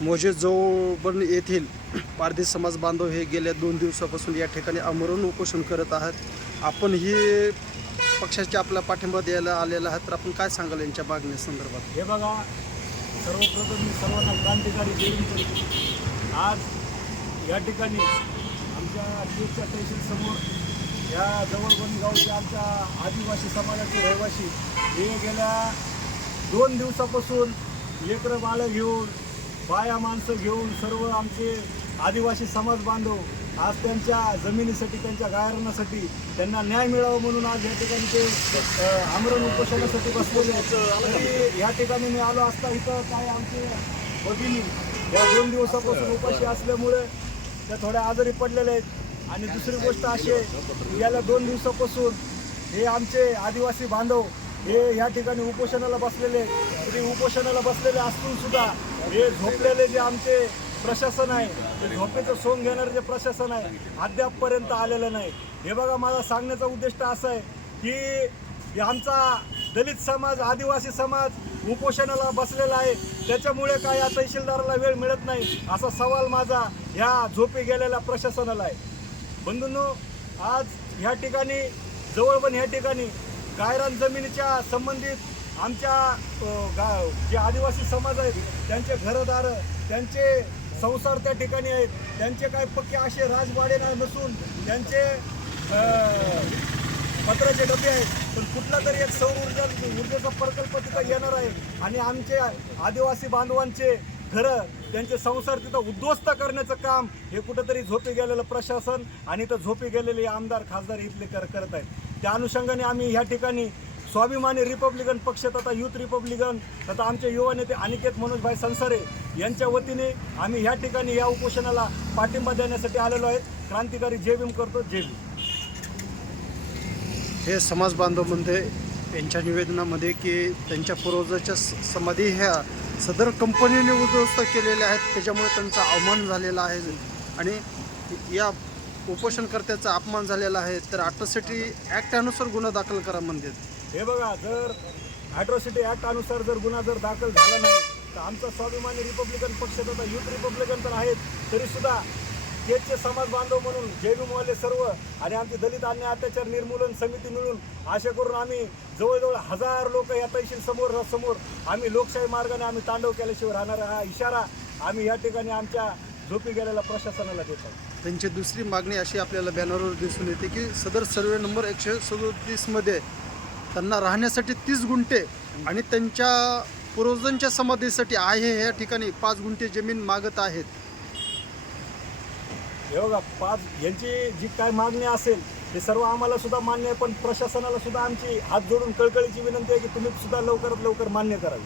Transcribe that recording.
मोजे जवळबन येथील पारधी समाज बांधव हे गेल्या दोन दिवसापासून या ठिकाणी आमरण उपोषण करत आहात. आपण ही पक्षाच्या आपला पाठिंबा द्यायला आलेला आहात तर आपण काय सांगाल यांच्या मागण्यासंदर्भात हे बघा सर्वप्रथम मी सर्वांना क्रांतिकारी जयंती करतो आज या ठिकाणी आमच्या शिवच्या तहसील समोर या जवळबंद गावचे आमच्या आदिवासी समाजाचे रहिवासी हे गेल्या दोन दिवसापासून लेकरं बाळं घेऊन बाया माणसं घेऊन सर्व आमचे आदिवासी समाज बांधव आज त्यांच्या जमिनीसाठी त्यांच्या गायरणासाठी त्यांना न्याय मिळावा म्हणून आज या ठिकाणी ते आमरण उपोषणासाठी बसलेले तरी या ठिकाणी मी आलो असता इथं काय आमचे भगिनी या दोन दिवसापासून उपाशी असल्यामुळे त्या थोड्या आजारी पडलेल्या आहेत. आणि दुसरी गोष्ट अशी आहे याला गेल्या दोन दिवसापासून हे आमचे आदिवासी बांधव हे या ठिकाणी उपोषणाला बसलेले तरी उपोषणाला बसलेले असून सुद्धा हे झोपलेले जे आमचे प्रशासन आहे ते झोपेचं सोंग घेणारे जे प्रशासन आहे अद्यापपर्यंत आलेलं नाही. हे बघा माझा सांगण्याचा उद्दिष्ट असं आहे की आमचा दलित समाज आदिवासी समाज उपोषणाला बसलेला आहे. त्याच्यामुळे काय या तहसीलदाराला वेळ मिळत नाही असा सवाल माझा ह्या झोपी गेलेल्या प्रशासनाला आहे. बंधूंनो आज ह्या ठिकाणी जवळ पण ह्या ठिकाणी गायरान जमिनीच्या संबंधित आमच्या गा जे आदिवासी समाज आहेत त्यांचे घरदार त्यांचे संसार त्या ठिकाणी आहेत त्यांचे काय पक्के असे राजवाडे नसून त्यांचे पत्राचे डबे आहेत पण कुठला तरी एक सौर ऊर्जा ऊर्जेचा प्रकल्प तिथं येणार आहे आणि आमचे आदिवासी बांधवांचे घरं त्यांचे संसार तिथं उद्ध्वस्त करण्याचं काम हे कुठंतरी झोपी गेलेलं प्रशासन आणि इथं झोपी गेलेले आमदार खासदार इथले कर करत आहेत. त्या अनुषंगाने आम्ही ह्या ठिकाणी स्वाभिमानी रिपब्लिकन पक्ष तथा युथ रिपब्लिकन तथा आमचे युवा नेते अनिकेत मनोजभाई संसारे यांच्या वतीने आम्ही ह्या ठिकाणी या उपोषणाला पाठिंबा देण्यासाठी आलेलो आहेत क्रांतिकारी जे भीम करतो. जे भीम. हे समाज बांधव यांच्या निवेदनामध्ये की त्यांच्या पूर्वजाच्या स- समाधी ह्या सदर कंपनीने उद्ध्वस्त केलेल्या आहेत. त्याच्यामुळे त्यांचा अवमान झालेला आहे. आणि या उपोषणकर्त्याचा अपमान झालेला आहे तर अट्रॉसिटी ॲक्टानुसार गुन्हा दाखल करा म्हणजे हे बघा जर ॲट्रॉसिटी ॲक्ट अनुसार जर गुन्हा जर दाखल झाला नाही तर आमचा स्वाभिमानी रिपब्लिकन पक्ष तथा युथ रिपब्लिकन तर आहेत तरीसुद्धा सुद्धा समाज बांधव म्हणून जयभीमवाले सर्व आणि आमची दलित अन्याय अत्याचार निर्मूलन समिती मिळून असे करून आम्ही जवळजवळ हजार लोक या तहसील समोर समोर आम्ही लोकशाही मार्गाने आम्ही तांडव केल्याशिवाय राहणार हा इशारा आम्ही या ठिकाणी आमच्या झोपी गेलेल्या प्रशासनाला देतो त्यांची दुसरी मागणी अशी आपल्याला बॅनरवर दिसून येते की सदर सर्वे नंबर एकशे सदोतीसमध्ये त्यांना राहण्यासाठी तीस गुंठे आणि त्यांच्या पूर्वजांच्या समाधीसाठी आहे ह्या ठिकाणी पाच गुंठे जमीन मागत आहेत. हे बघा पाच यांची जी काय मागणी असेल ते सर्व आम्हाला सुद्धा मान्य आहे पण प्रशासनाला सुद्धा आमची हात जोडून कळकळीची विनंती आहे की तुम्ही सुद्धा लवकरात लवकर मान्य करावी.